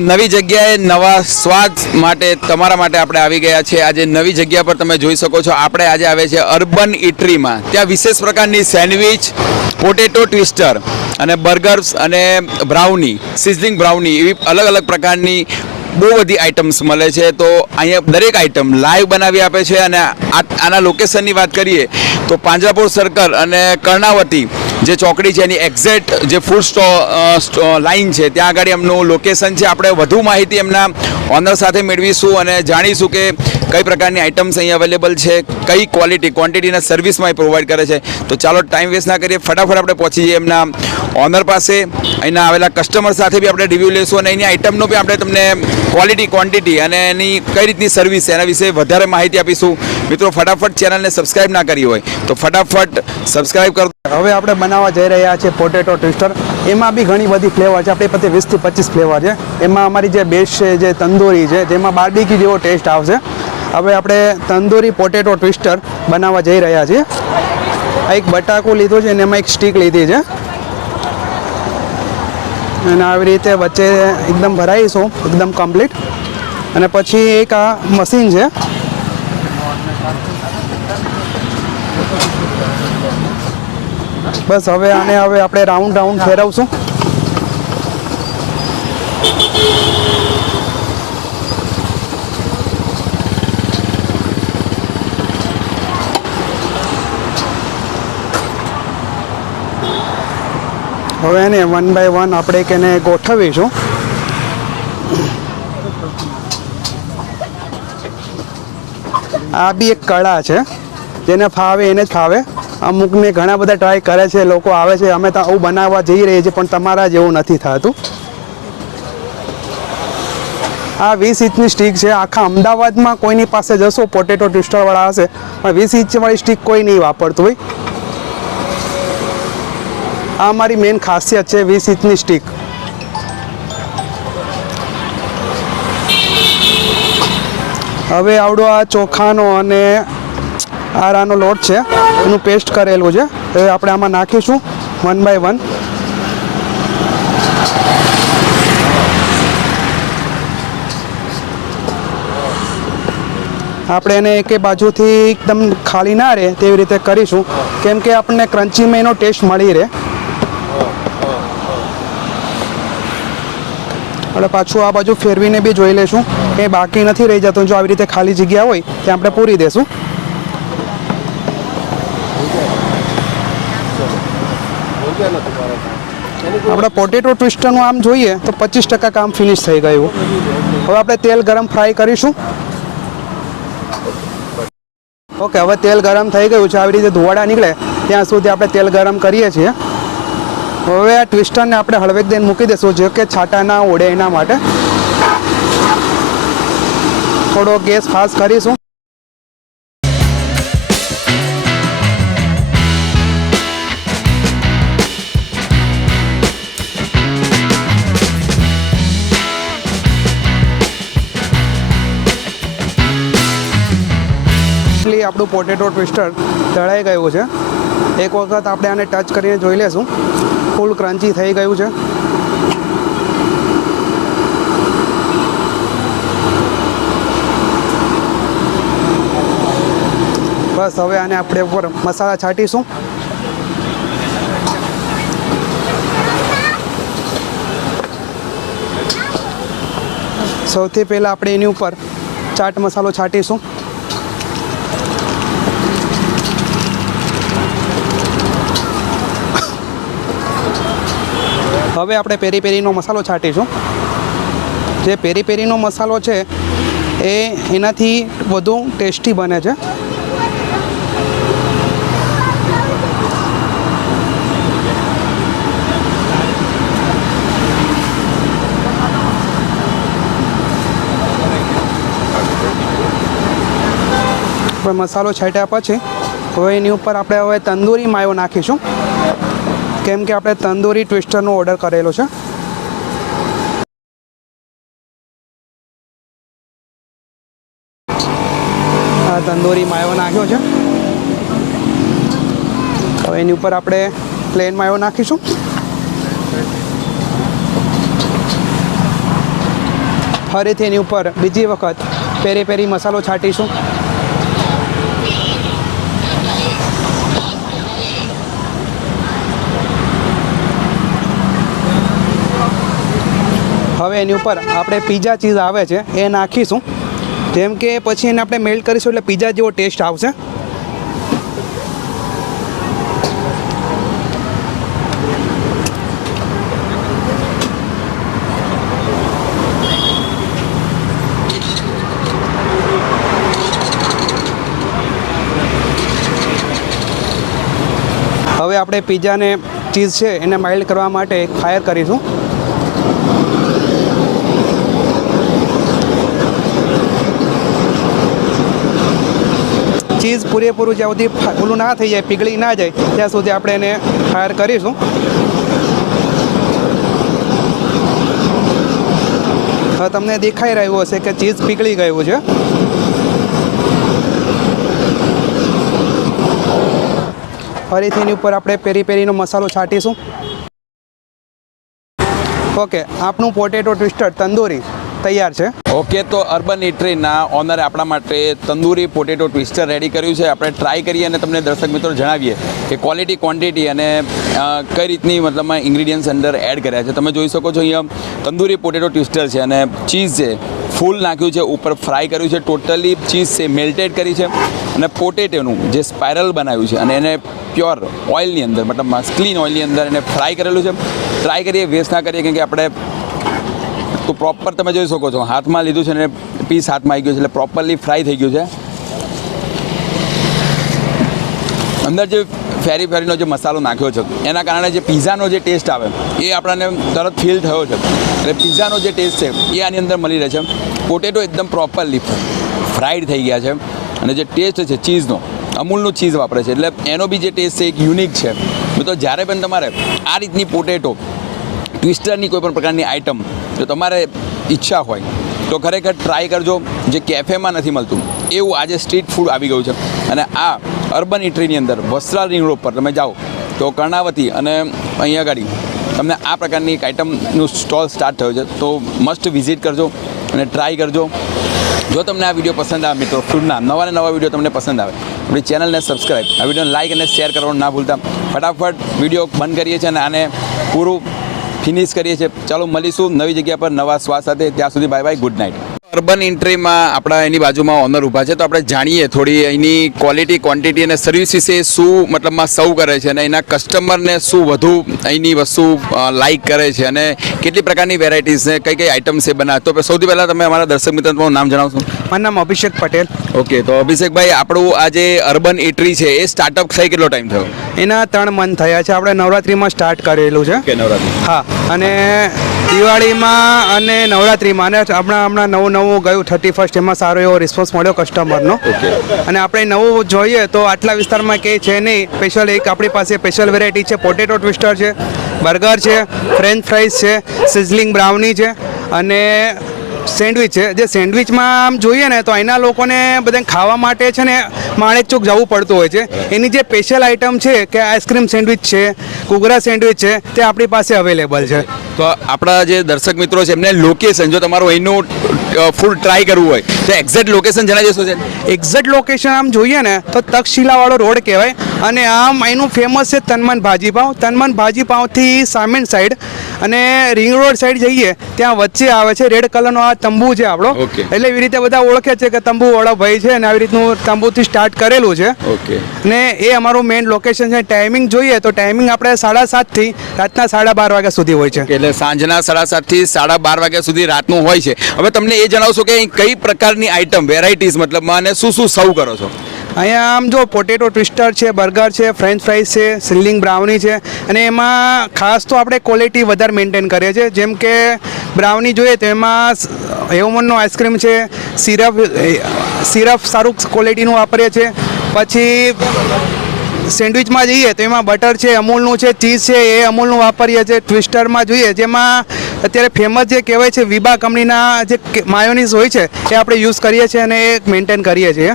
નવી જગ્યાએ નવા સ્વાદ માટે તમારા માટે આપણે આવી ગયા છે। આજે નવી જગ્યા પર તમે જોઈ શકો છો, આપણે આજે આવે છે અર્બન ઇટરીમાં। ત્યાં વિશેષ પ્રકારની સેન્ડવિચ, પોટેટો ટ્વિસ્ટર અને બર્ગર્સ અને બ્રાઉની, સિઝલિંગ બ્રાઉની એવી અલગ અલગ પ્રકારની બહુ બધી આઇટમ્સ મળે છે। તો અહીંયા દરેક આઇટમ લાઈવ બનાવી આપે છે। અને આના લોકેશનની વાત કરીએ તો પાંજરાપોળ સર્કલ અને કર્ણાવતી જે ચોકડી છે એની એક્ઝેક્ટ જે ફૂડ લાઇન છે ત્યાં આગળ એમનું લોકેશન છે। આપણે વધુ માહિતી એમના ઓનર સાથે મેળવીશું અને જાણીશું કે કઈ પ્રકારની આઇટમ્સ અહીં અવેલેબલ છે, કઈ ક્વોલિટી ક્વોન્ટિટીના સર્વિસમાં એ પ્રોવાઈડ કરે છે। તો ચાલો ટાઈમ વેસ્ટ ના કરીએ, ફટાફટ આપણે પહોંચી જઈએ એમના ઓનર પાસે। અહીંના આવેલા કસ્ટમર સાથે બી આપણે રિવ્યૂ લઈશું અને એની આઇટમનો બી આપણે તમને ક્વોલિટી, ક્વોન્ટિટી અને એની કઈ રીતની સર્વિસ એના વિશે વધારે માહિતી આપીશું। મિત્રો, ફટાફટ ચેનલને સબસ્ક્રાઈબ ના કરી હોય તો ફટાફટ સબસ્ક્રાઈબ કરો। હવે આપણે બનાવવા જઈ રહ્યા છીએ પોટેટો ટ્વિસ્ટર। એમાં બી ઘણી બધી ફ્લેવર છે, આપણી પાસે 20 થી 25 ફ્લેવર છે। એમાં અમારી જે બેસ્ટ છે જે તંદૂરી છે, જેમાં બાર્બીક્યુ જેવો ટેસ્ટ આવશે। હવે આપણે તંદૂરી પોટેટો ટ્વિસ્ટર બનાવવા જઈ રહ્યા છીએ। આ એક બટાકું લીધું છે અને એમાં એક સ્ટીક લીધી છે અને આવી રીતે વચ્ચે એકદમ ભરાઈશું, એકદમ કમ્પ્લીટ। અને પછી એક આ મશીન છે, બસ હવે આને આપણે રાઉન્ડ રાઉન્ડ ફેરવશું। હવે એને 1 બાય 1 આપણે એને ગોઠવીશું। આ બી એક કળા છે, જેને ફાવે એને જ ફાવે। અમુકને ઘણા બધા ટ્રાય કરે છે, લોકો આવે છે, અમે તો આવું બનાવવા જઈ રહીએ છીએ પણ તમારા જેવું નથી થતું। આ 20 ઇંચની સ્ટીક છે। આખા અમદાવાદમાં કોઈની પાસે જશો પોટેટો ટ્વિસ્ટરવાળા હશે પણ 20 ઇંચવાળી સ્ટીક કોઈ નહીં વાપરતું હોય। આ અમારી મેઇન ખાસિયત છે, 20 ઇંચની સ્ટીક। હવે આવડો આ ચોખાનો અને આરાનો લોટ છે, એનું પેસ્ટ કરેલું છે, હવે આપણે આમાં નાખીશું 1 બાય 1। આપણે એને એકે બાજુથી એકદમ ખાલી ના રહે તેવી રીતે કરીશું, કેમ કે આપણને ક્રન્ચીમાં એનો ટેસ્ટ મળી રહે। આપણે પાછું આ બાજુ ફેરવીને બી જોઈ લઈશું કે બાકી નથી રહી જતું। જો આવી રીતે ખાલી જગ્યા હોય ત્યાં આપણે પૂરી દઈશું। આપણે પોટેટો ટ્વિસ્ટરનું આમ જોઈએ તો 25% કામ ફિનિશ થઈ ગયું। હવે આપણે તેલ ગરમ ફ્રાય કરીશું। ઓકે, હવે તેલ ગરમ થઈ ગયું છે, આવી રીતે ધુવાડા નીકળે ત્યાં સુધી આપણે તેલ ગરમ કરીએ છીએ। હવે આ ટ્વિસ્ટરને આપણે હળવેક દઈને મૂકી દઈશું, જો કે છાંટા ના ઉડે એના માટે। થોડો ગેસ ફાસ્ટ કરીશું। આપણું પોટેટો ટ્વિસ્ટર તળાઈ ગયું છે। એક વખત આપણે આને ટચ કરીને જોઈ લેશું, ફૂલ ક્રન્ચી થઈ ગયું છે। બસ હવે આને આપણે ઉપર મસાલા છાંટીશું। સૌથી પહેલાં આપણે એની ઉપર ચાટ મસાલો છાંટીશું। હવે આપણે પેરી પેરીનો મસાલો છાંટીશું। જે પેરી પેરીનો મસાલો છે એ એનાથી વધુ ટેસ્ટી બને છે। મસાલો છાંટ્યા પછી હવે એની ઉપર આપણે હવે તંદૂરી માયો નાખીશું, કેમ કે આપણે તંદૂરી ટ્વિસ્ટરનો ઓર્ડર કરેલો છે। આ તંદૂરી માયો નાખ્યો છે। હવે એની ઉપર આપણે પ્લેન માયો નાખીશું। ફરીથી એની ઉપર બીજી વખત પેરી પેરી મસાલો છાંટીશું. હવે એની ઉપર આપણે પીઝા ચીઝ આવે છે એ નાખીશું, જેમ કે પછી એને આપણે મેલ્ટ કરીશું એટલે પીઝા જેવો ટેસ્ટ આવશે. હવે આપણે પીઝાને ચીઝ છે એને માઇલ્ડ કરવા માટે ફાયર કરીશું. ચીઝ પૂરેપૂરું જ્યાં સુધી ઓલું ના થઈ જાય, પીગળી ના જાય ત્યાં સુધી આપણે એને ફાયર કરીશું. હવે તમને દેખાઈ રહ્યું હશે કે ચીઝ પીગળી ગયું છે. ફરીથી એની ઉપર આપણે પેરી પેરીનો મસાલો છાંટીશું. ઓકે, આપણું પોટેટો ટ્વિસ્ટર તંદૂરી તૈયાર છે. ઓકે, તો અર્બન ઇટરીના ઓનરે આપણા માટે તંદૂરી પોટેટો ટ્વિસ્ટર રેડી કર્યું છે. આપણે ટ્રાય કરીએ અને તમને દર્શક મિત્રો જણાવીએ કે ક્વોલિટી, ક્વોન્ટિટી અને કઈ રીતની મતલબમાં ઇન્ગ્રીડિયન્ટ્સ અંદર એડ કર્યા છે. તમે જોઈ શકો છો અહીંયા તંદૂરી પોટેટો ટ્વિસ્ટર છે અને ચીઝ છે ફૂલ નાખ્યું છે, ઉપર ફ્રાય કર્યું છે, ટોટલી ચીઝ છે મેલ્ટેડ કરી છે અને પોટેટોનું જે સ્પાઇરલ બનાવ્યું છે અને એને પ્યોર ઓઇલની અંદર મતલબ ક્લીન ઓઇલની અંદર એને ફ્રાય કરેલું છે. ટ્રાય કરીએ, વેસ્ટ ના કરીએ, કેમ કે આપણે તો પ્રોપર તમે જોઈ શકો છો હાથમાં લીધું છે અને પીસ હાથમાં આવી ગયું છે એટલે પ્રોપરલી ફ્રાય થઈ ગયું છે. અંદર જે ફેરીનો જે મસાલો નાખ્યો છે એના કારણે જે પીઝાનો જે ટેસ્ટ આવે એ આપણને તરત ફીલ થયો છે. એટલે પીઝાનો જે ટેસ્ટ છે એ આની અંદર મળી રહે છે. પોટેટો એકદમ પ્રોપરલી ફ્રાઈડ થઈ ગયા છે અને જે ટેસ્ટ છે ચીઝનો, અમૂલનું ચીઝ વાપરે છે એટલે એનો બી જે ટેસ્ટ છે એક યુનિક છે. તો જ્યારે પણ તમારે આ રીતની પોટેટો ટ્વિસ્ટરની કોઈ પણ પ્રકારની આઇટમ જો તમારે ઈચ્છા હોય તો ખરેખર ટ્રાય કરજો. જે કેફેમાં નથી મળતું એવું આજે સ્ટ્રીટ ફૂડ આવી ગયું છે અને આ અર્બન ઇટરીની અંદર વસ્ત્રાલ રિંગ રોડ પર તમે જાઓ તો કર્ણાવતી અને અહીંયા આગળ તમને આ પ્રકારની એક આઇટમનું સ્ટોલ સ્ટાર્ટ થયો છે. તો મસ્ટ વિઝિટ કરજો અને ટ્રાય કરજો. જો તમને આ વિડીયો પસંદ આવે મિત્રો, ફૂડના નવા ને નવા વિડીયો તમને પસંદ આવે, આપણી ચેનલને સબસ્ક્રાઈબ, આ વિડીયોને લાઇક અને શેર કરવાનું ના ભૂલતા. ફટાફટ વિડીયો બંધ કરીએ છીએ અને આને પૂરું ફિનિશ કરીએ છીએ. ચાલો મળીશું નવી જગ્યા પર નવા સ્વાદ સાથે. ત્યાં સુધી bye bye, good night. Urban ઇન્ટ્રીમાં આપણા એની બાજુમાં ઓનર ઊભા છે તો આપણે જાણીએ થોડી એની ક્વોલિટી, ક્વોન્ટિટી અને સર્વિસ વિશે શું મતલબમાં સર્વ કરે છે અને એના કસ્ટમરને શું વધુ અહીંની વસ્તુ લાઇક કરે છે અને કેટલી પ્રકારની વેરાયટીઝ ને કઈ કઈ આઇટમ્સ છે બનાવે. તો સૌથી પહેલાં તમે અમારા દર્શક મિત્રોનું નામ જણાવશો? મારું નામ અભિષેક પટેલ. ઓકે, તો અભિષેકભાઈ, આપણું આ જે અર્બન ઇટરી છે એ સ્ટાર્ટઅપ થઈ કેટલો ટાઈમ થયો? એના 3 મંથ થયા છે. આપણે નવરાત્રિમાં સ્ટાર્ટ કરેલું છે. કે નવરાત્રી? હા, અને દિવાળીમાં અને નવરાત્રિમાં અને હમણાં નવું ગયું 31 એમાં સારો એવો રિસ્પોન્સ મળ્યો કસ્ટમરનો. અને આપણે નવું જોઈએ તો આટલા વિસ્તારમાં કંઈ છે નહીં. સ્પેશિયલ એક આપણી પાસે સ્પેશિયલ વેરાયટી છે, પોટેટો ટ્વિસ્ટર છે, બર્ગર છે, ફ્રેન્ચ ફ્રાઈઝ છે, સિઝલિંગ બ્રાઉની છે અને સેન્ડવિચ છે. જે સેન્ડવિચમાં આમ જોઈએ ને તો અહીંના લોકોને બધાને ખાવા માટે છે ને માણેક ચોક જવું પડતું હોય છે. એની જે સ્પેશિયલ આઇટમ છે કે આઈસ્ક્રીમ સેન્ડવિચ છે, કુગરા સેન્ડવિચ છે, તે આપણી પાસે અવેલેબલ છે. તો આપણા જે દર્શક મિત્રો છે એમને લોકેશન, જો તમારું અહીંનું ફૂડ ટ્રાય કરવું હોય તો એક્ઝેક્ટ લોકેશન જણાવી દેશો? છે એક્ઝેક્ટ લોકેશન આમ જોઈએ ને તો તક્ષશિલાવાળો રોડ કહેવાય અને આમ એનું ફેમસ છે તનમન ભાજીપાવ. તનમન ભાજીપાવથી સામેન સાઈડ અને રિંગ રોડ સાઈડ જઈએ ત્યાં વચ્ચે આવે છે રેડ કલરનો આ તંબુ છે આપણો. Okay. એટલે એવી રીતે બધા ઓળખે છે કે તંબુવાળો ભાઈ છે અને આવી રીતનું તંબુથી સ્ટાર્ટ કરેલું છે. ઓકે. અને એ અમારું મેઇન લોકેશન છે. ટાઈમિંગ જોઈએ તો ટાઈમિંગ આપણે 7:30 થી રાતના 12:30 વાગ્યા સુધી હોય છે. એટલે સાંજના 7:30 થી 12:30 વાગ્યા સુધી રાતનું હોય છે. હવે તમને એ જણાવશો કે અહીં કઈ પ્રકારની આઇટમ, વેરાયટીઝ મતલબમાં અને શું શું સર્વ કરો છો? અહીંયા આમ જો પોટેટો ટ્વિસ્ટર છે, બર્ગર છે, ફ્રેન્ચ ફ્રાઈઝ છે, સિલિંગ બ્રાઉની છે અને એમાં ખાસ તો આપણે ક્વોલિટી વધારે મેન્ટેન કરીએ છીએ. જેમ કે બ્રાઉની જોઈએ તો એમાં હેવમનનો આઈસ્ક્રીમ છે, સિરપ સારું ક્વોલિટીનું વાપરીએ છીએ. પછી સેન્ડવિચમાં જઈએ તો એમાં બટર છે, અમૂલનું છે, ચીઝ છે એ અમૂલનું વાપરીએ છીએ. ટ્વિસ્ટરમાં જોઈએ જેમાં અત્યારે ફેમસ જે કહેવાય છે વિબા કંપનીના જે માયોનીઝ હોય છે એ આપણે યુઝ કરીએ છીએ અને એ મેન્ટેન કરીએ છીએ.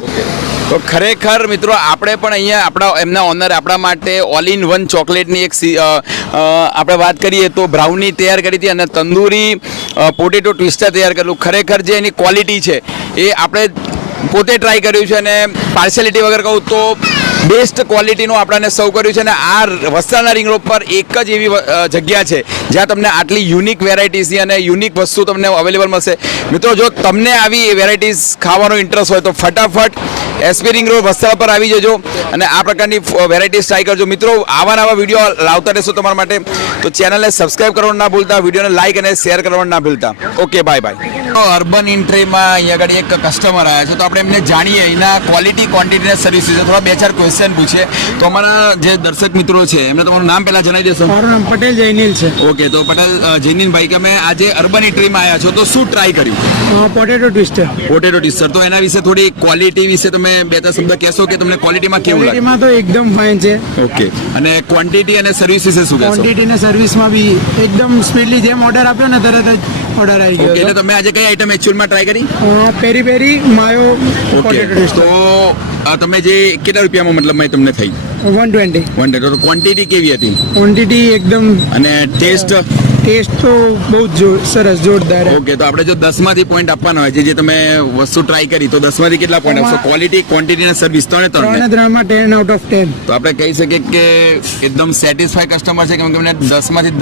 તો ખરેખર મિત્રો આપણે પણ અહીંયા એમના ઓનર આપણા માટે ઓલ ઇન વન ચોકલેટની એક આપણે વાત કરીએ તો બ્રાઉની તૈયાર કરી હતી અને તંદૂરી પોટેટો ટ્વિસ્ટર તૈયાર કરેલું. ખરેખર જે એની ક્વોલિટી છે એ આપણે પોતે ટ્રાય કર્યું છે અને પાર્શિયાલિટી વગર કહું તો બેસ્ટ ક્વોલિટીનું આપણને સર્વ કર્યું છે. અને આ વસ્ત્રાના રિંગ રોડ પર એક જ એવી જગ્યા છે જ્યાં તમને આટલી યુનિક વેરાયટીઝની અને યુનિક વસ્તુ તમને અવેલેબલ મળશે. મિત્રો જો તમને આવી વેરાયટીઝ ખાવાનો ઇન્ટરેસ્ટ હોય તો ફટાફટ એસપી રિંગ રોડ વસ્ત્રા પર આવી જજો અને આ પ્રકારની વેરાયટીઝ ટ્રાય કરજો. મિત્રો આવા નવા વિડીયો લાવતા રહેશો તમારા માટે, તો ચેનલને સબસ્ક્રાઇબ કરવાનું ના ભૂલતા, વિડીયોને લાઇક અને શેર કરવાનું ના ભૂલતા. Okay, bye bye. અર્બન ઇન્ટ્રીમાં અહીંયા આગળ એક કસ્ટમર આવ્યા છે, તો આપણે એમને જાણીએ એના ક્વોલિટી, ક્વોન્ટિટી અને સર્વિસ વિશે થોડા 2-4 ક્વેશ્ચન પૂછીએ. તો અમારા જે દર્શક મિત્રો છે એમને તમારું નામ પહેલા જણાવી દેશો. મારું નામ પટેલ જૈનિલ છે. ઓકે, તો પટેલ જૈનિનભાઈ, કે અમે આજે અર્બન ઇન્ટ્રીમાં આવ્યા છો તો શું ટ્રાય કર્યું? Potato twister. પોટેટો ટીસ્ટર. તો એના વિશે થોડી ક્વોલિટી વિશે તમે 2-3 શબ્દ કહેશો કે તમને ક્વોલિટીમાં કેવું લાગે? ક્વોલિટીમાં તો એકદમ ફાઇન છે. ઓકે, અને ક્વોન્ટિટી અને સર્વિસ વિશે શું કહેશો? ક્વોન્ટિટી ને સર્વિસમાં બી એકદમ સ્પીડલી, જેમ ઓર્ડર આપ્યો ને તરત જ ઓર્ડર આવી ઓકે, એટલે ગયો. તમે આજે કઈ આઈટમ એકચ્યુઅલમાં ટ્રાય કરી? પેરી પેરી માયો ઓકે, પોટેટો ટ્વિસ્ટર તો તમે જે કેટલા રૂપિયામાં મતલબ તમને થઈ? 120. 100. તો ક્વોન્ટિટી કેવી હતી ક્વોન્ટિટી એકદમ, અને ટેસ્ટ? ટેસ્ટ તો બહુ જ સરસ, જોરદાર. ઓકે, તો આપણે જો 10 માંથી પોઈન્ટ આપવાના હોય, જે તમે વસ્તુ ટ્રાય કરી, તો 10 માંથી કેટલા પોઈન્ટ આપશો? ક્વોલિટી, ક્વોન્ટિટી અને સર્વિસ ત્રણે 3 માં 10 out of 10. તો આપણે કહી શકીએ કે એકદમ સેટિસ્ફાઈ કસ્ટમર છે, કેમ કે એમને 10 માંથી